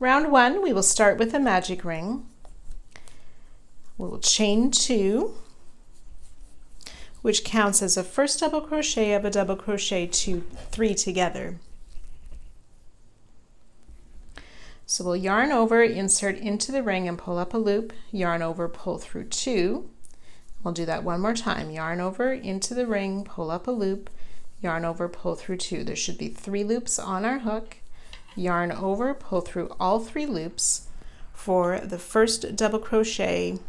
Round 1, we will start with a magic ring. We will chain 2, which counts as a first double crochet of a double crochet 3 together. So we'll yarn over, insert into the ring and pull up a loop, yarn over, pull through 2. We'll do that one more time. Yarn over, into the ring, pull up a loop, yarn over, pull through 2. There should be 3 loops on our hook. Yarn over, pull through all 3 loops for the first double crochet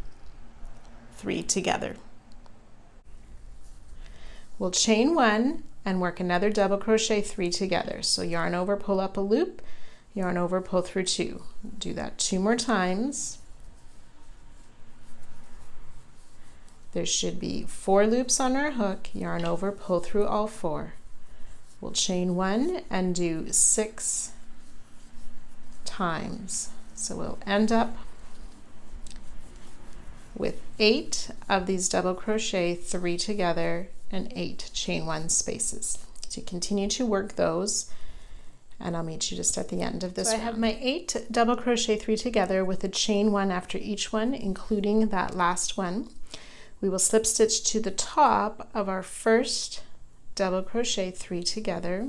3 together. We'll chain 1 and work another double crochet 3 together. So yarn over, pull up a loop, yarn over, pull through 2. Do that 2 more times. There should be 4 loops on our hook. Yarn over, pull through all 4. We'll chain 1 and do 6 times. So we'll end up with 8 of these double crochet 3 together and 8 chain 1 spaces. So you continue to work those, and I'll meet you just at the end of this round. I have my 8 double crochet 3 together with a chain 1 after each one, including that last one. We will slip stitch to the top of our first double crochet 3 together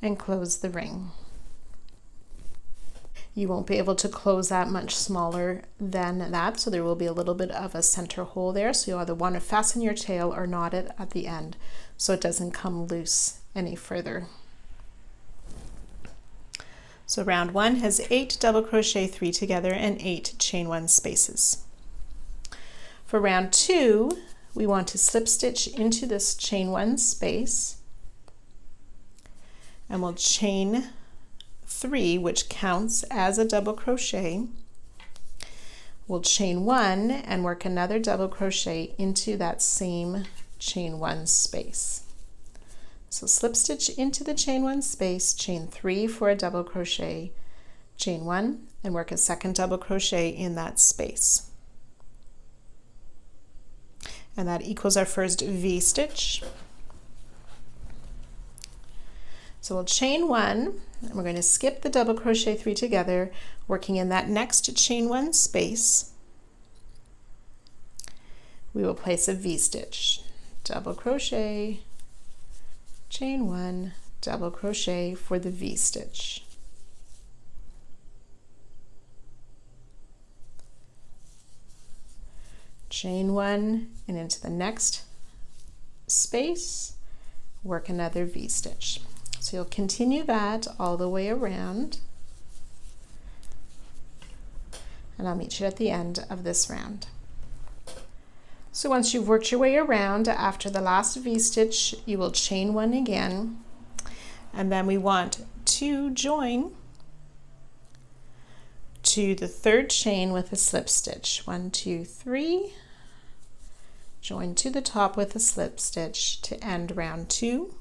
and close the ring. You won't be able to close that much smaller than that, so there will be a little bit of a center hole there, so you'll either want to fasten your tail or knot it at the end so it doesn't come loose any further. So round 1 has 8 double crochet 3 together and 8 chain 1 spaces. For round 2, we want to slip stitch into this chain 1 space, and we'll chain 3, which counts as a double crochet. We'll chain 1 and work another double crochet into that same chain 1 space. So slip stitch into the chain 1 space, chain 3 for a double crochet, chain 1, and work a second double crochet in that space. And that equals our first V-stitch. So we'll chain 1, and we're going to skip the double crochet 3 together, working in that next chain 1 space. We will place a V-stitch, double crochet, chain 1, double crochet for the V-stitch. Chain 1 and into the next space, work another V-stitch. So you'll continue that all the way around, and I'll meet you at the end of this round. So once you've worked your way around, after the last V-stitch, you will chain 1 again, and then we want to join to the 3rd chain with a slip stitch. 1, 2, 3. Join to the top with a slip stitch to end round 2.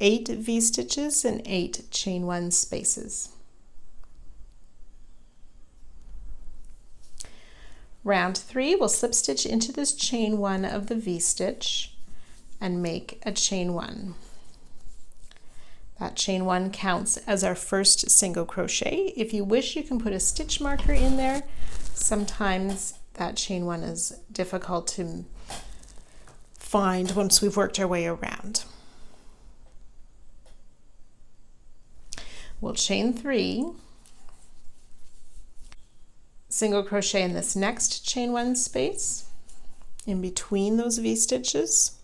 8 V-stitches and 8 chain 1 spaces. Round 3, we'll slip stitch into this chain 1 of the V-stitch and make a chain 1. That chain 1 counts as our first single crochet. If you wish, you can put a stitch marker in there. Sometimes that chain 1 is difficult to find once we've worked our way around. We'll chain 3, single crochet in this next chain 1 space in between those V-stitches.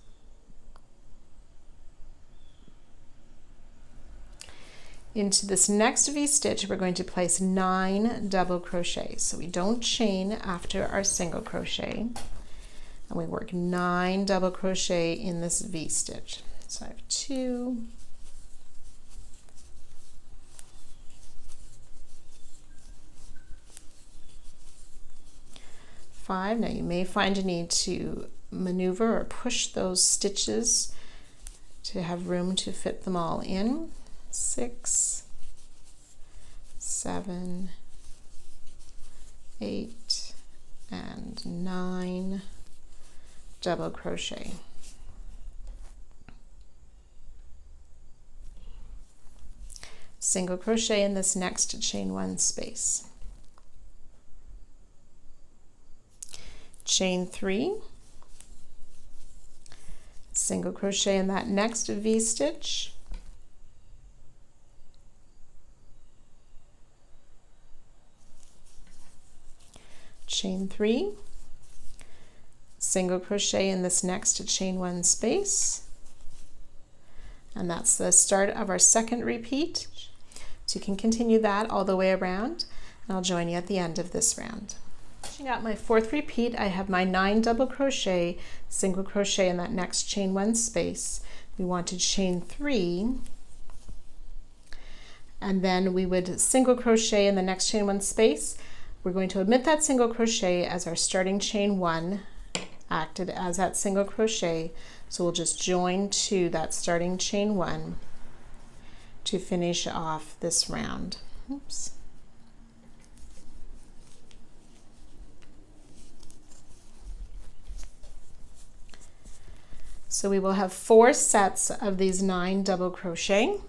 Into this next V-stitch, we're going to place 9 double crochets. So we don't chain after our single crochet, and we work 9 double crochet in this V-stitch. So I have 2, 5. Now you may find you need to maneuver or push those stitches to have room to fit them all in. 6, 7, 8, and 9 double crochet. single crochet in this next chain 1 space, chain 3, single crochet in that next V-stitch, chain 3, single crochet in this next chain 1 space, and that's the start of our second repeat. So you can continue that all the way around, and I'll join you at the end of this round. Finishing out my fourth repeat, I have my 9 double crochet, single crochet in that next chain 1 space. We want to chain 3, and then we would single crochet in the next chain 1 space. We're going to omit that single crochet as our starting chain 1 acted as that single crochet, so we'll just join to that starting chain 1 to finish off this round. Oops. So we will have 4 sets of these 9 double crochet,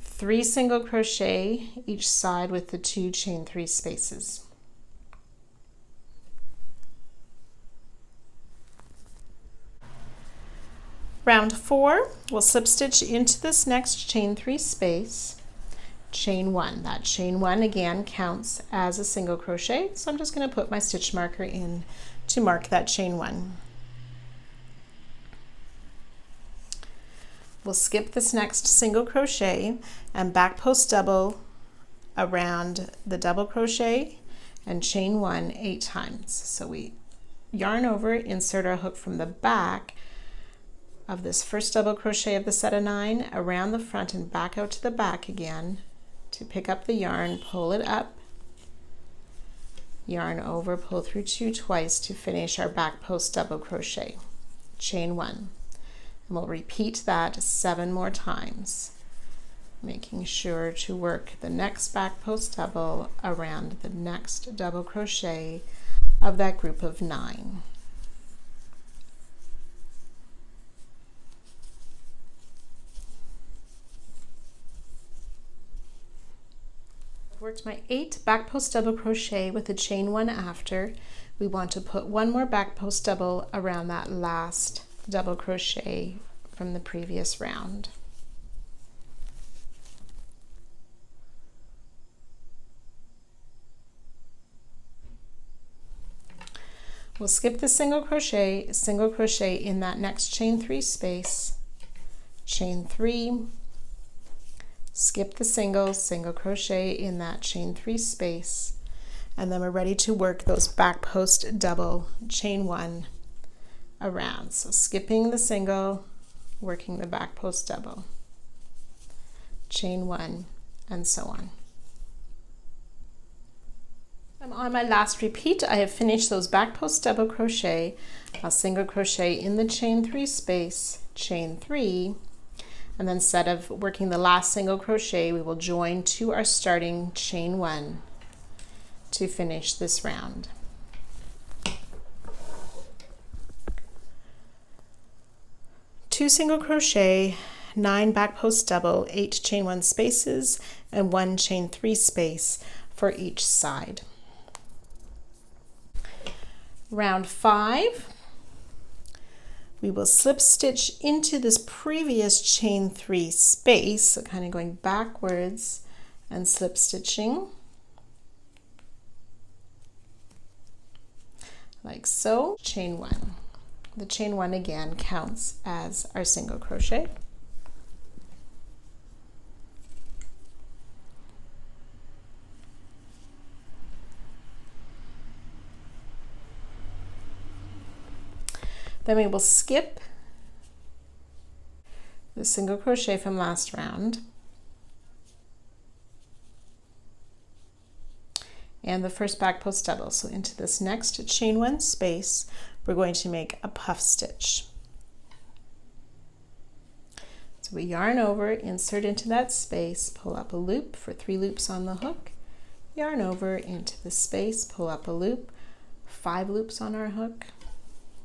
3 single crochet each side with the 2 chain 3 spaces. Round 4, we'll slip stitch into this next chain 3 space, chain 1. That chain 1 again counts as a single crochet, so I'm just going to put my stitch marker in to mark that chain 1. We'll skip this next single crochet and back post double around the double crochet and chain 1 8 times. So we yarn over, insert our hook from the back of this first double crochet of the set of 9 around the front and back out to the back again to pick up the yarn, pull it up, yarn over, pull through 2 twice to finish our back post double crochet, chain 1. And we'll repeat that 7 more times, making sure to work the next back post double around the next double crochet of that group of 9. I've worked my 8 back post double crochet with a chain 1 after. We want to put 1 more back post double around that last double crochet from the previous round. We'll skip the single crochet in that next chain 3 space, chain 3, skip the single crochet in that chain 3 space, and then we're ready to work those back post double chain 1 around. So skipping the single, working the back post double, chain 1, and so on. I'm on my last repeat. I have finished those back post double crochet. I'll single crochet in the chain 3 space, chain 3, and then instead of working the last single crochet, we will join to our starting chain 1 to finish this round. Two single crochet, 9 back post double, 8 chain 1 spaces, and 1 chain 3 space for each side. Round 5, we will slip stitch into this previous chain 3 space, so kind of going backwards and slip stitching like so, chain 1. The chain 1 again counts as our single crochet. Then we will skip the single crochet from last round and the first back post double. So into this next chain 1 space, we're going to make a puff stitch. So we yarn over, insert into that space, pull up a loop for 3 loops on the hook, yarn over into the space, pull up a loop, 5 loops on our hook,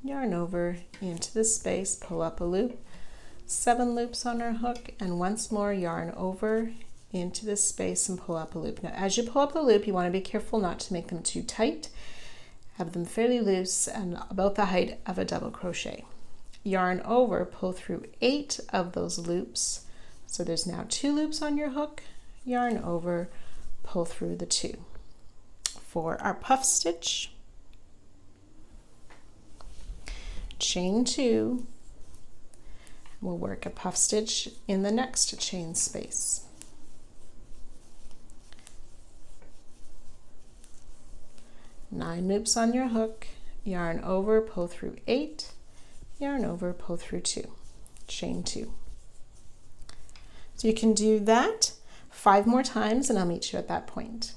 yarn over into the space, pull up a loop, 7 loops on our hook, and once more yarn over into this space and pull up a loop. Now as you pull up the loop, you want to be careful not to make them too tight. Have them fairly loose and about the height of a double crochet. Yarn over, pull through 8 of those loops. So there's now 2 loops on your hook, yarn over, pull through the 2. For our puff stitch, chain 2, we'll work a puff stitch in the next chain space. Nine loops on your hook, yarn over, pull through 8, yarn over, pull through 2, chain 2. So you can do that 5 more times and I'll meet you at that point.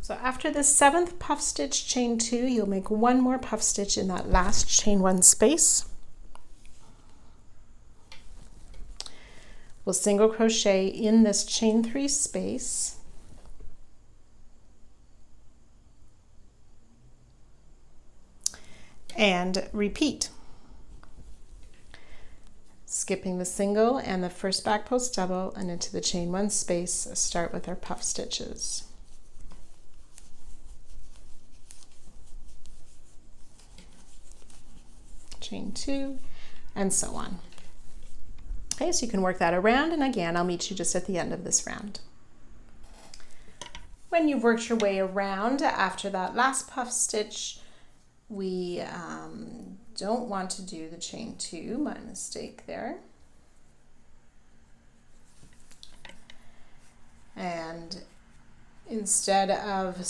So after the 7th puff stitch, chain 2, you'll make 1 more puff stitch in that last chain 1 space. We'll single crochet in this chain 3 space. And repeat. Skipping the single and the first back post double and into the chain 1 space, start with our puff stitches. Chain 2, and so on. Okay, so you can work that around, and again, I'll meet you just at the end of this round. When you've worked your way around after that last puff stitch, we don't want to do the chain 2, my mistake there. And instead of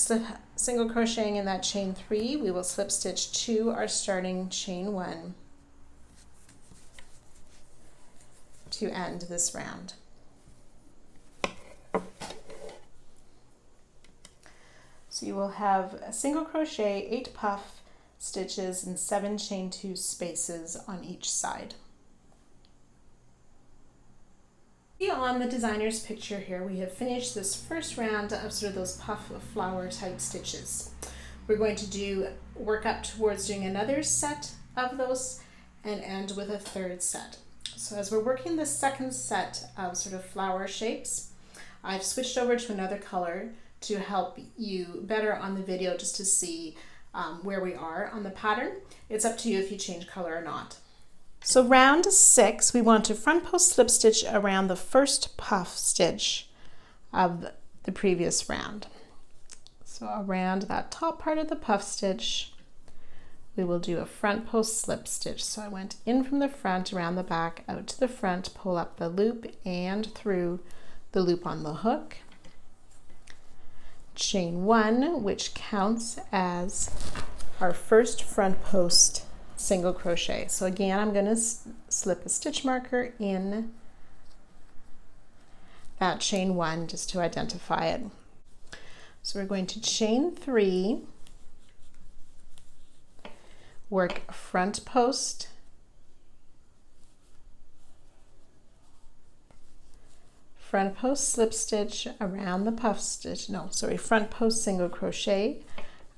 single crocheting in that chain 3, we will slip stitch to our starting chain 1 to end this round. So you will have a single crochet, 8 puff stitches and 7 chain 2 spaces on each side. On the designer's picture here, we have finished this first round of sort of those puff flower type stitches. We're going to work up towards doing another set of those and end with a 3rd set. So as we're working the 2nd set of sort of flower shapes, I've switched over to another color to help you better on the video just to see where we are on the pattern. It's up to you if you change color or not. So round 6, we want to front post slip stitch around the first puff stitch of the previous round. So around that top part of the puff stitch, we will do a front post slip stitch. So I went in from the front, around the back, out to the front, pull up the loop and through the loop on the hook. Chain 1, which counts as our first front post single crochet. So again, I'm going to slip a stitch marker in that chain 1 just to identify it. So we're going to chain 3, work front post, front post slip stitch around the puff stitch, front post single crochet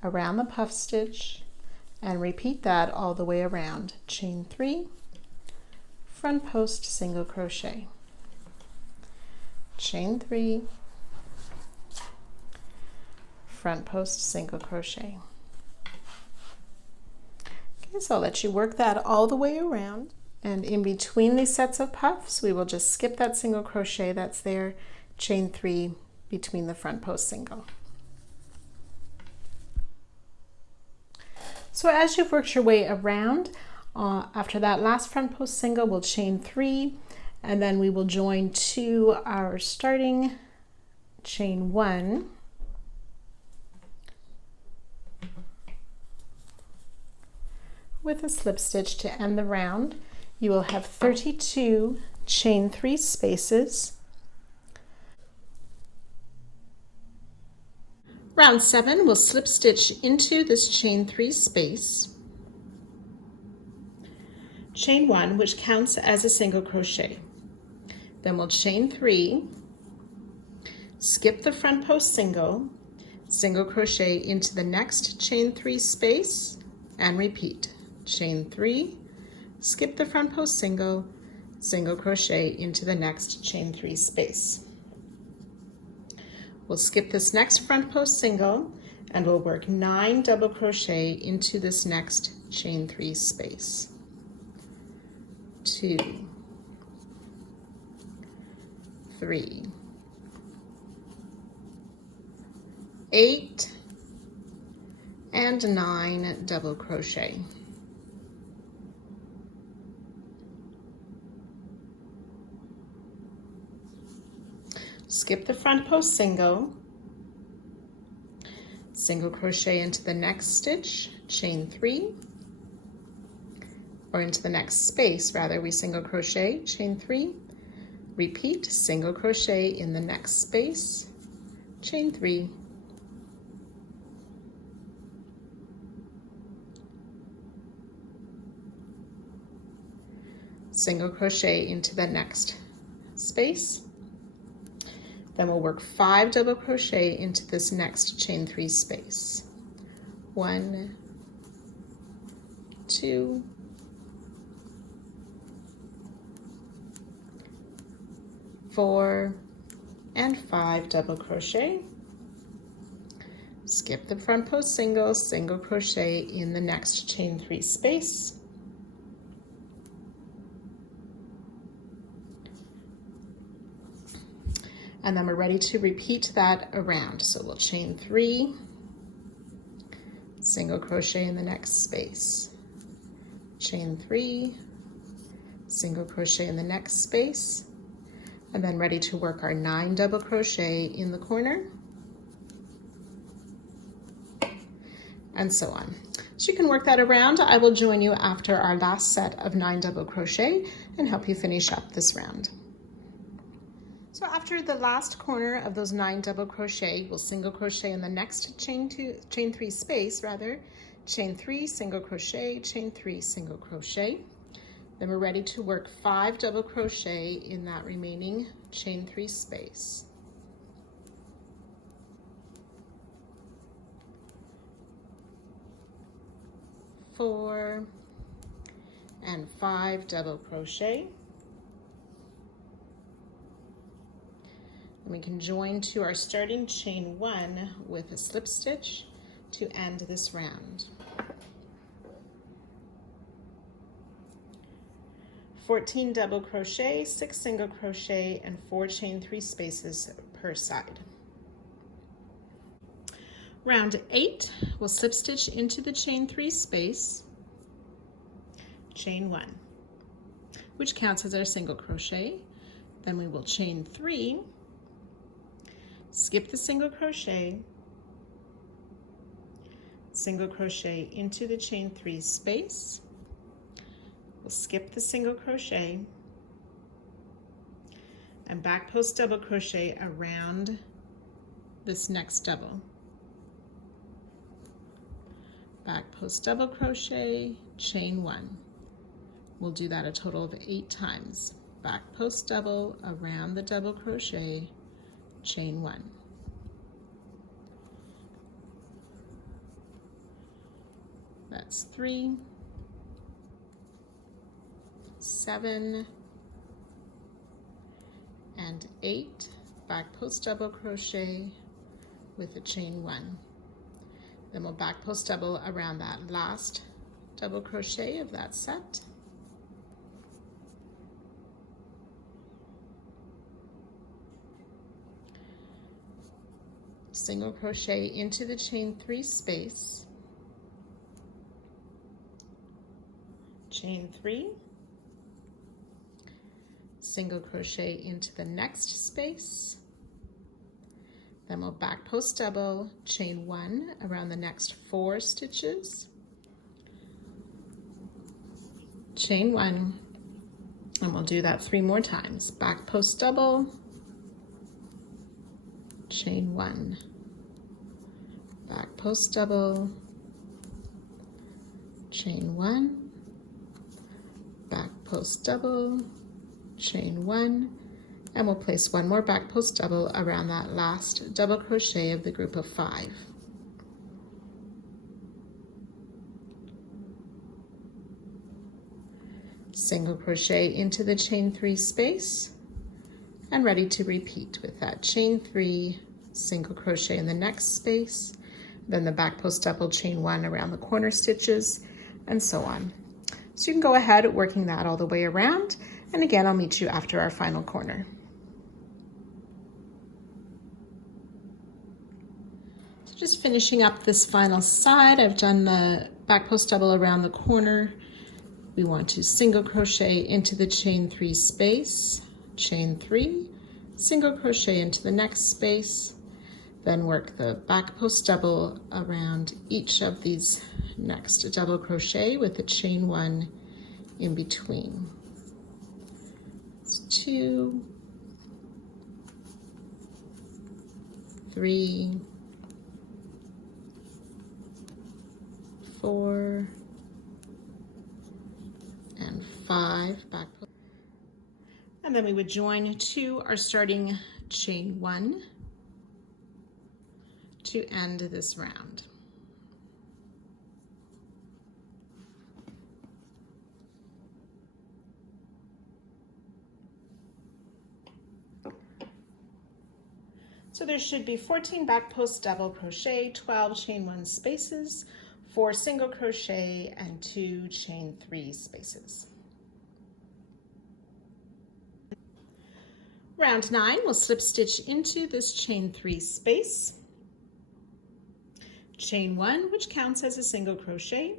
around the puff stitch, and repeat that all the way around. Chain 3, front post single crochet, chain 3, front post single crochet. Okay, so I'll let you work that all the way around. And in between these sets of puffs, we will just skip that single crochet that's there, chain 3 between the front post single. So as you've worked your way around, after that last front post single, we'll chain 3, and then we will join to our starting chain 1. With a slip stitch to end the round. You will have 32 chain 3 spaces. Round 7, we'll slip stitch into this chain 3 space. Chain 1, which counts as a single crochet. Then we'll chain 3, skip the front post single, single crochet into the next chain 3 space, and repeat. Chain 3, skip the front post single, single crochet into the next chain 3 space. We'll skip this next front post single and we'll work 9 double crochet into this next chain 3 space. 2, 3, 8, and 9 double crochet. Skip the front post single, single crochet into the next stitch, chain 3, or into the next space rather, we single crochet, chain 3, repeat, single crochet in the next space, chain 3, single crochet into the next space. Then we'll work 5 double crochet into this next chain 3 space. 1, 2, 4, and 5 double crochet. Skip the front post single, single crochet in the next chain 3 space. And then we're ready to repeat that around. So we'll chain 3, single crochet in the next space, chain 3, single crochet in the next space, and then ready to work our 9 double crochet in the corner, and so on. So you can work that around. I will join you after our last set of 9 double crochet and help you finish up this round. So after the last corner of those 9 double crochet, we'll single crochet in the next chain 3 space rather, chain 3, single crochet, chain 3, single crochet. Then we're ready to work 5 double crochet in that remaining chain 3 space. Four and 5 double crochet. We can join to our starting chain 1 with a slip stitch to end this round. 14 double crochet, 6 single crochet, and 4 chain 3 spaces per side. Round 8, we'll slip stitch into the chain 3 space, chain 1, which counts as our single crochet. Then we will chain 3, skip the single crochet, single crochet into the chain 3 space, we'll skip the single crochet, and back post double crochet around this next double. Back post double crochet, chain 1. We'll do that a total of 8 times. Back post double around the double crochet, chain 1. That's 3, 7, and 8. Back post double crochet with a chain 1. Then we'll back post double around that last double crochet of that set. Single crochet into the chain 3 space, chain 3, single crochet into the next space, then we'll back post double, chain 1 around the next 4 stitches, chain 1, and we'll do that 3 more times. Back post double, chain 1, back post double, chain 1, back post double, chain 1, and we'll place 1 more back post double around that last double crochet of the group of 5. single crochet into the chain 3 space, and ready to repeat with that chain 3, single crochet in the next space, then the back post double, chain 1 around the corner stitches, and so on. So you can go ahead working that all the way around, and again I'll meet you after our final corner. So just finishing up this final side, I've done the back post double around the corner. We want to single crochet into the chain 3 space, chain 3, single crochet into the next space, then work the back post double around each of these next double crochet with the chain 1 in between. It's 2, 3, 4, and 5 back post. And then we would join to our starting chain 1 to end this round. So there should be 14 back post double crochet, 12 chain 1 spaces, 4 single crochet, and 2 chain 3 spaces. Round 9, we'll slip stitch into this chain 3 space, chain 1, which counts as a single crochet.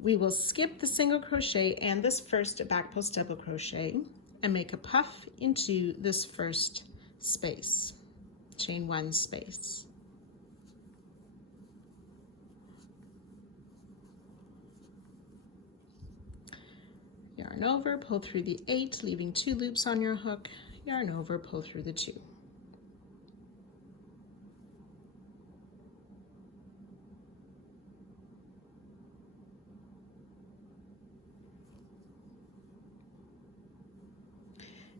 We will skip the single crochet and this first back post double crochet and make a puff into this first space, chain 1 space. Yarn over, pull through the 8, leaving 2 loops on your hook, yarn over, pull through the 2.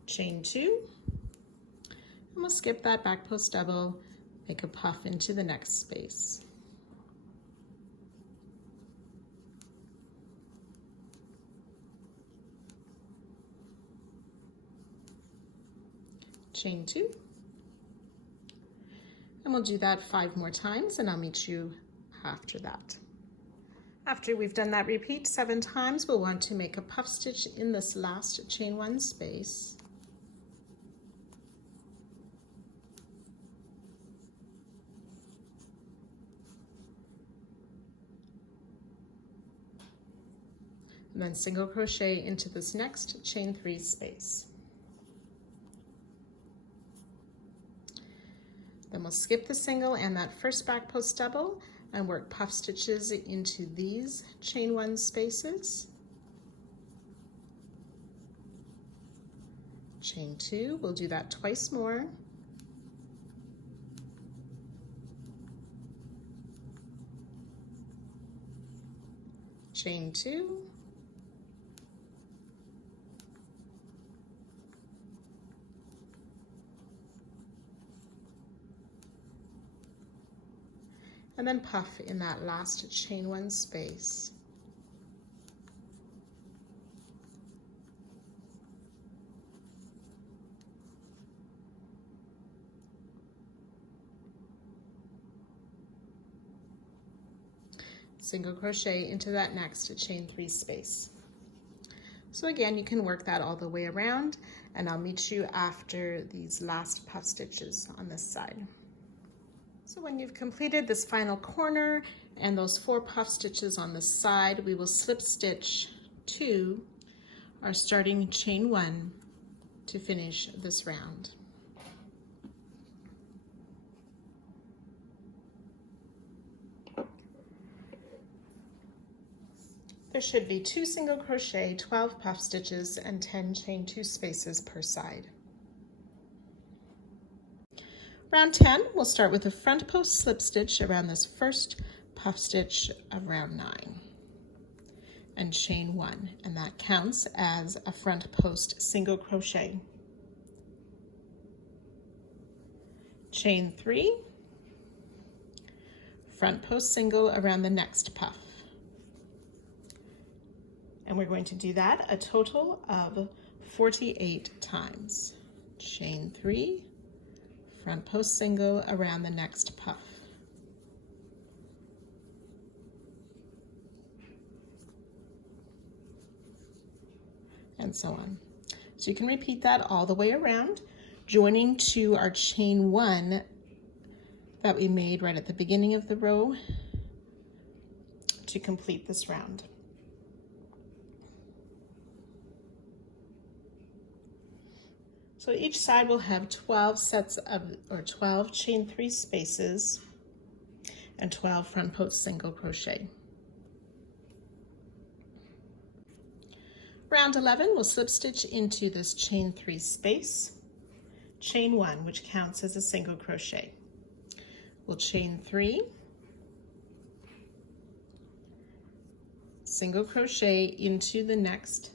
Chain 2, and we'll skip that back post double, make a puff into the next space. Chain 2, and we'll do that 5 more times, and I'll meet you after that. After we've done that repeat 7 times, we'll want to make a puff stitch in this last chain 1 space. And then single crochet into this next chain 3 space. Then we'll skip the single and that first back post double and work puff stitches into these chain 1 spaces. Chain 2, we'll do that twice more. Chain 2. And then puff in that last chain 1 space. Single crochet into that next chain 3 space. So again, you can work that all the way around, and I'll meet you after these last puff stitches on this side. So when you've completed this final corner and those 4 puff stitches on the side, we will slip stitch to our starting chain 1 to finish this round. There should be 2 single crochet, 12 puff stitches, and 10 chain 2 spaces per side. Round 10, we'll start with a front post slip stitch around this first puff stitch of round 9 and chain 1, and that counts as a front post single crochet. Chain 3, front post single around the next puff. And we're going to do that a total of 48 times. Chain 3, front post single around the next puff. And so on. So you can repeat that all the way around, joining to our chain 1 that we made right at the beginning of the row to complete this round. So each side will have 12 sets of, or 12 chain 3 spaces and 12 front post single crochet. Round 11, we'll slip stitch into this chain 3 space, chain 1, which counts as a single crochet. We'll chain 3, single crochet into the next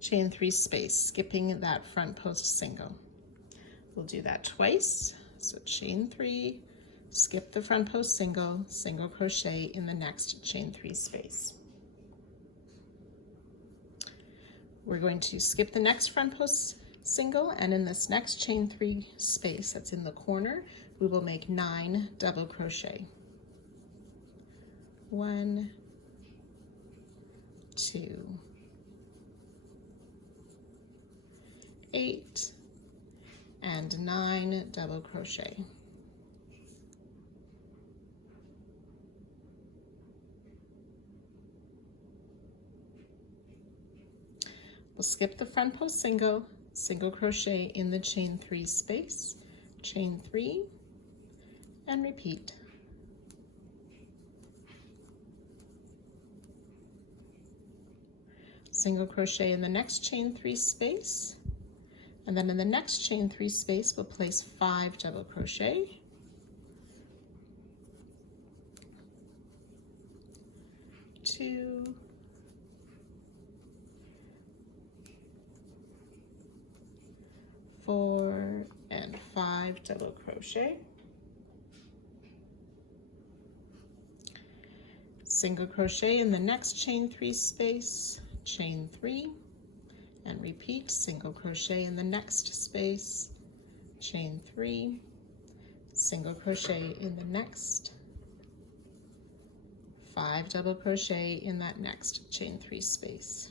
chain 3 space, skipping that front post single. We'll do that twice, so chain 3, skip the front post single, single crochet in the next chain 3 space. We're going to skip the next front post single, and in this next chain 3 space that's in the corner, we will make 9 double crochet. 1, 2, 8, and 9 double crochet. We'll skip the front post single, single crochet in the chain 3 space, chain 3, and repeat. Single crochet in the next chain 3 space, and then in the next chain 3 space we'll place 5 double crochet, 2, 4, and 5 double crochet, single crochet in the next chain 3 space, chain 3, and repeat, single crochet in the next space, chain 3, single crochet in the next, 5 double crochet in that next chain 3 space.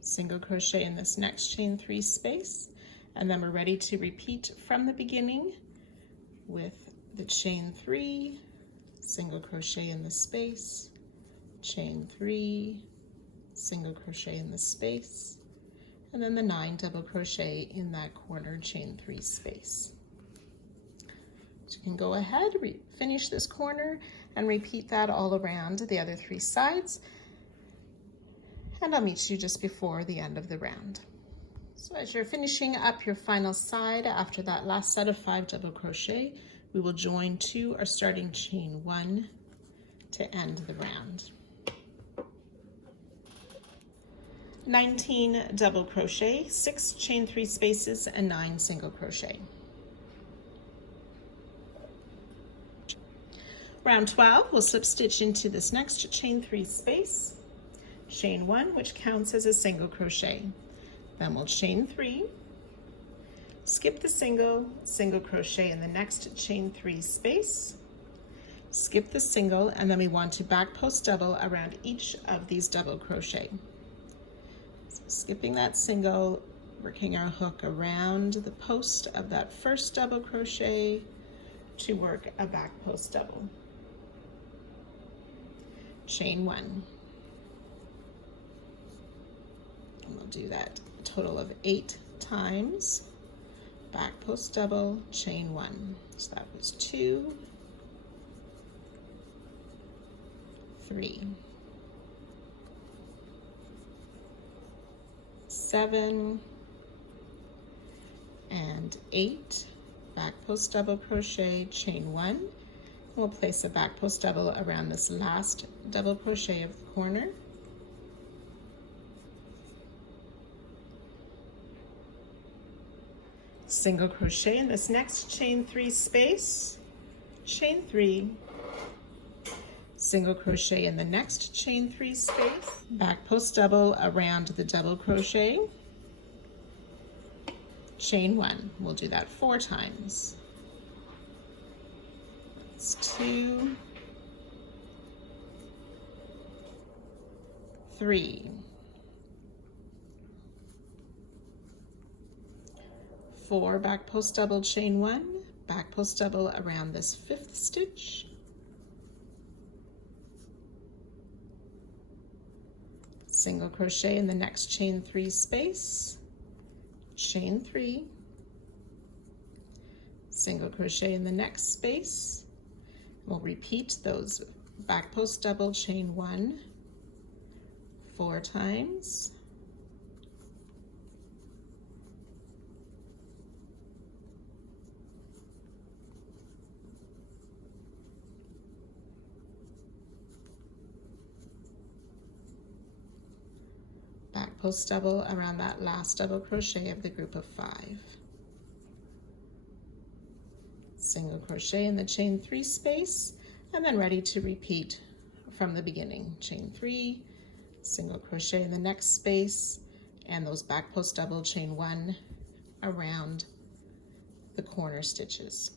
Single crochet in this next chain 3 space, and then we're ready to repeat from the beginning with the chain 3, single crochet in the space, chain 3, single crochet in the space, and then the 9 double crochet in that corner chain 3 space. So you can go ahead, finish this corner and repeat that all around the other 3 sides. And I'll meet you just before the end of the round. So as you're finishing up your final side after that last set of 5 double crochet, we will join to our starting chain 1 to end the round. 19 double crochet, 6 chain 3 spaces, and 9 single crochet. Round 12, we'll slip stitch into this next chain 3 space, chain 1, which counts as a single crochet. Then we'll chain 3, skip the single, single crochet in the next chain 3 space, skip the single, and then we want to back post double around each of these double crochet. So skipping that single, working our hook around the post of that first double crochet to work a back post double. Chain 1. And we'll do that a total of 8 times. Back post double, chain 1. So that was 2, 3, 7, and 8. Back post double crochet, chain 1, We'll place a back post double around this last double crochet of the corner. Single crochet in this next chain 3 space, chain 3, single crochet in the next chain 3 space, back post double around the double crochet, chain 1. We'll do that 4 times. That's 2, 3, 4, back post double, chain 1, back post double around this 5th stitch, single crochet in the next chain 3 space, chain 3, single crochet in the next space. We'll repeat those back post double, chain 1 4 times, back post double around that last double crochet of the group of 5, single crochet in the chain 3 space, and then ready to repeat from the beginning. Chain 3, single crochet in the next space, and those back post double, chain 1 around the corner stitches.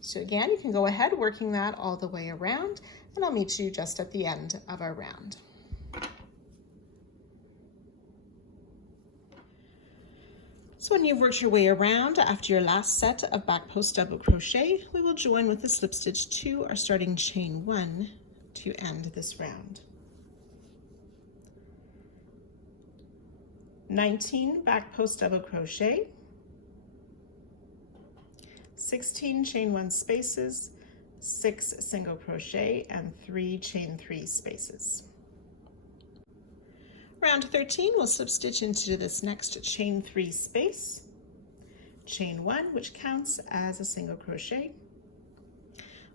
So again, you can go ahead working that all the way around, and I'll meet you just at the end of our round. So when you've worked your way around after your last set of back post double crochet, we will join with the slip stitch to our starting chain 1 to end this round. 19 back post double crochet, 16 chain 1 spaces, 6 single crochet, and 3 chain 3 spaces. Round 13, we'll slip stitch into this next chain 3 space, chain 1, which counts as a single crochet.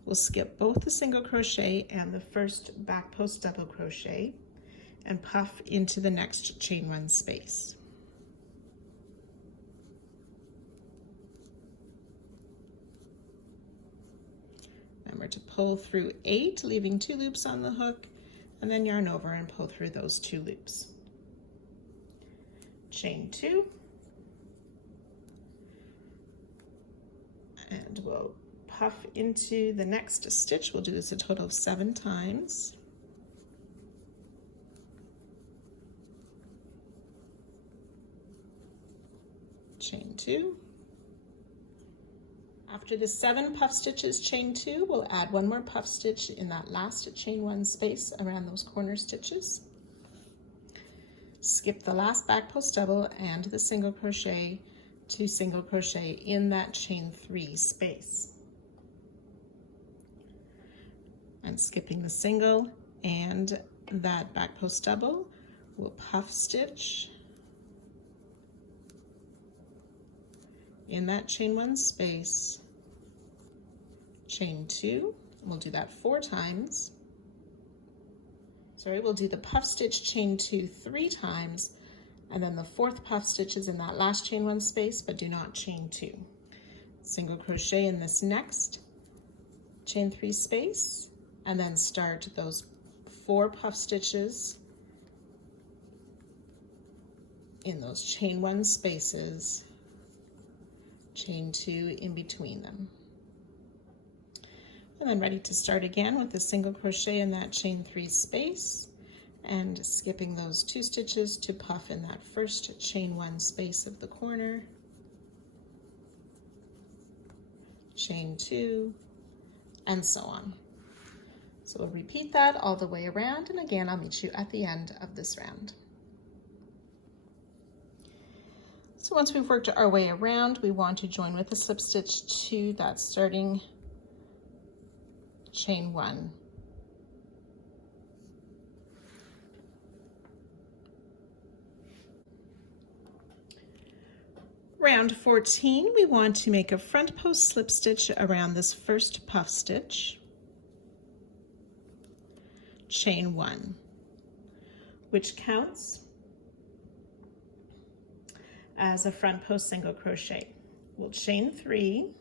We'll skip both the single crochet and the first back post double crochet and puff into the next chain 1 space. Remember to pull through 8, leaving 2 loops on the hook, and then yarn over and pull through those 2 loops. Chain 2, and we'll puff into the next stitch. We'll do this a total of 7 times. Chain 2. After the 7 puff stitches, chain 2, we'll add 1 more puff stitch in that last chain 1 space around those corner stitches. Skip the last back post double and the single crochet to single crochet in that chain 3 space. And skipping the single and that back post double, we'll puff stitch in that chain 1 space, chain 2, we'll do that 4 times. Sorry, we'll do the puff stitch, chain 2 3 times, and then the 4th puff stitch is in that last chain 1 space, but do not chain 2. Single crochet in this next chain 3 space, and then start those 4 puff stitches in those chain 1 spaces, chain 2 in between them. And then ready to start again with the single crochet in that chain 3 space and skipping those 2 stitches to puff in that first chain 1 space of the corner, chain 2, and so on. So we'll repeat that all the way around, and again I'll meet you at the end of this round. So once we've worked our way around, we want to join with a slip stitch to that starting chain 1. Round 14, we want to make a front post slip stitch around this first puff stitch, chain 1, which counts as a front post single crochet. We'll chain 3,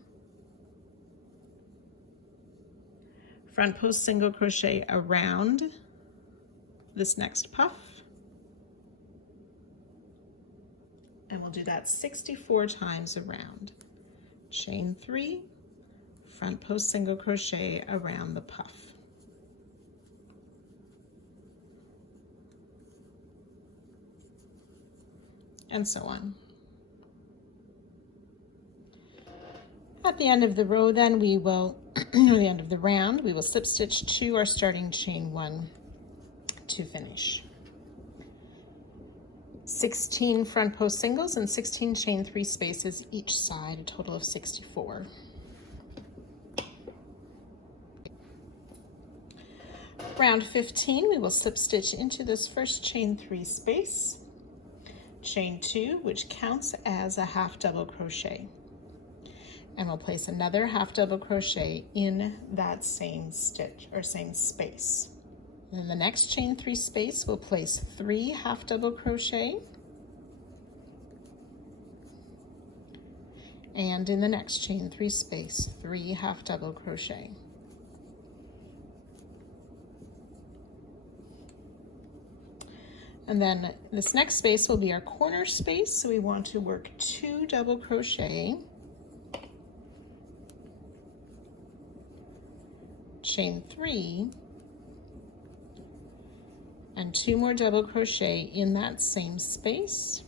front post single crochet around this next puff, and we'll do that 64 times around. Chain 3, front post single crochet around the puff. And so on. At the end of the row then we will, at the end of the round, we will slip stitch to our starting chain 1 to finish. 16 front post singles and 16 chain 3 spaces each side, a total of 64. Round 15, we will slip stitch into this first chain 3 space, chain 2, which counts as a half double crochet, and we'll place another half double crochet in that same stitch or same space. In the next chain 3 space, we'll place 3 half double crochet, and in the next chain 3 space, 3 half double crochet. And then this next space will be our corner space, so we want to work 2 double crochet, chain 3, and 2 more double crochet in that same space.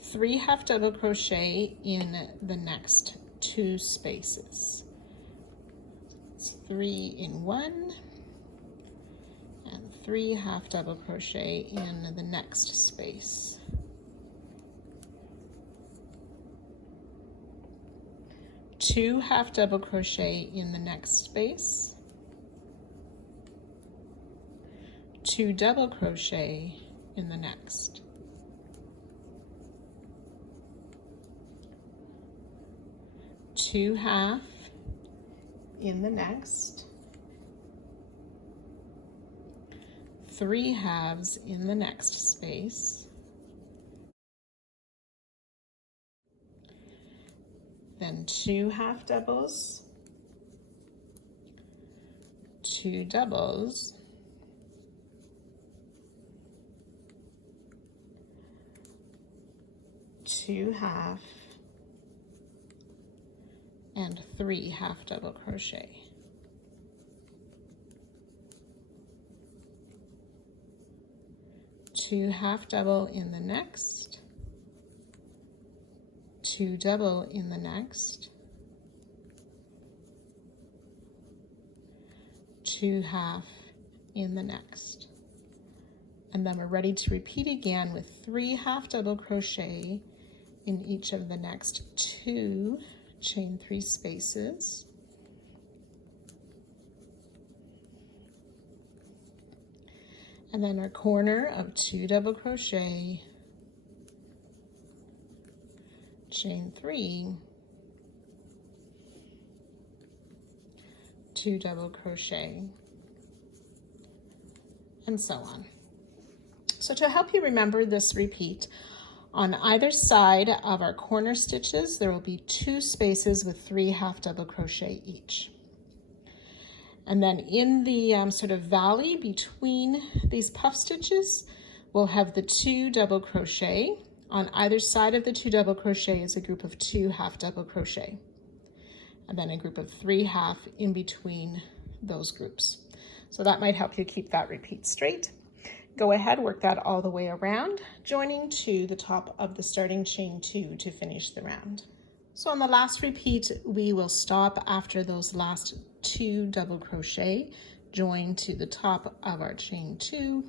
Three half double crochet in the next 2 spaces. It's 3 in 1 and 3 half double crochet in the next space. Two half double crochet in the next space. 2 double crochet in the next. 2 half in the next, 3 halves in the next space, then 2 half doubles, 2 doubles, 2 half, and 3 half double crochet. Two half double in the next, 2 double in the next, 2 half in the next. And then we're ready to repeat again with 3 half double crochet in each of the next 2 chain 3 spaces. And then our corner of 2 double crochet, chain 3, 2 double crochet, and so on. So to help you remember this repeat, on either side of our corner stitches, there will be 2 spaces with 3 half double crochet each. And then in the sort of valley between these puff stitches, we'll have the 2 double crochet. On either side of the 2 double crochet is a group of 2 half double crochet, and then a group of 3 half in between those groups. So that might help you keep that repeat straight. Go ahead, work that all the way around, joining to the top of the starting chain 2 to finish the round. So on the last repeat, we will stop after those last 2 double crochet, join to the top of our chain 2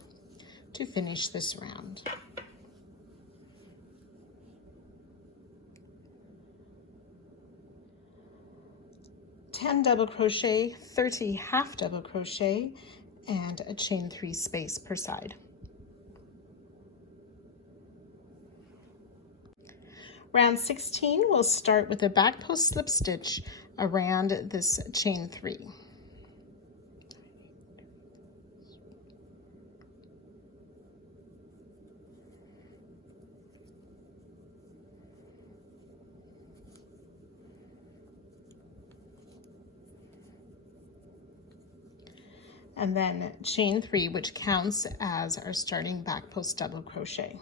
to finish this round. $10 double crochet, 30 half double crochet, and a chain 3 space per side. Round 16, we'll start with a back post slip stitch around this chain 3. And then chain 3, which counts as our starting back post double crochet.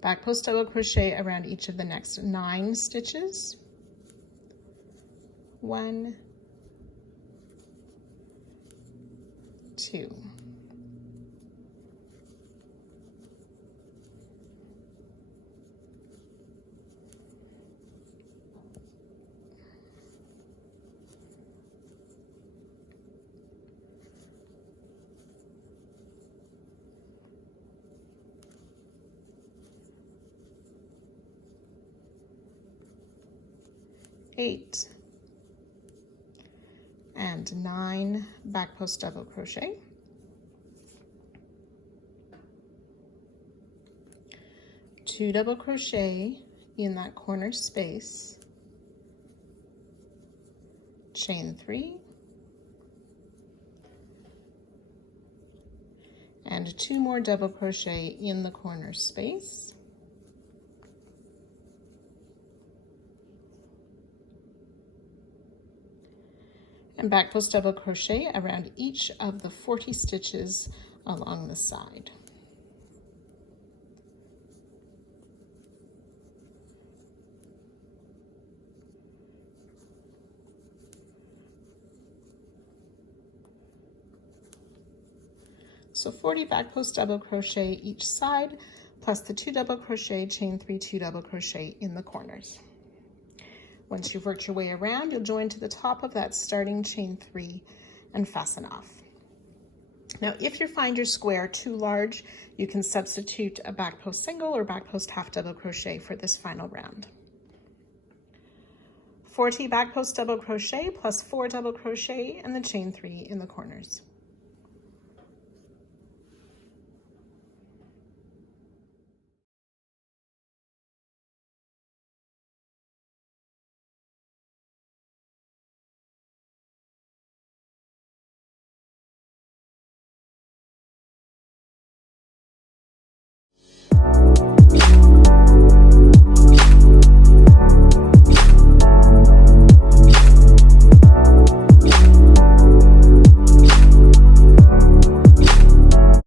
Back post double crochet around each of the next 9 stitches. 1, 2. 8 and 9 back post double crochet, 2 double crochet in that corner space, chain 3, and 2 more double crochet in the corner space, and back post double crochet around each of the 40 stitches along the side. So 40 back post double crochet each side, plus the 2 double crochet, chain 3, 2 double crochet in the corners. Once you've worked your way around, you'll join to the top of that starting chain 3 and fasten off. Now, if you find your square too large, you can substitute a back post single or back post half double crochet for this final round. 40 back post double crochet plus 4 double crochet and the chain 3 in the corners.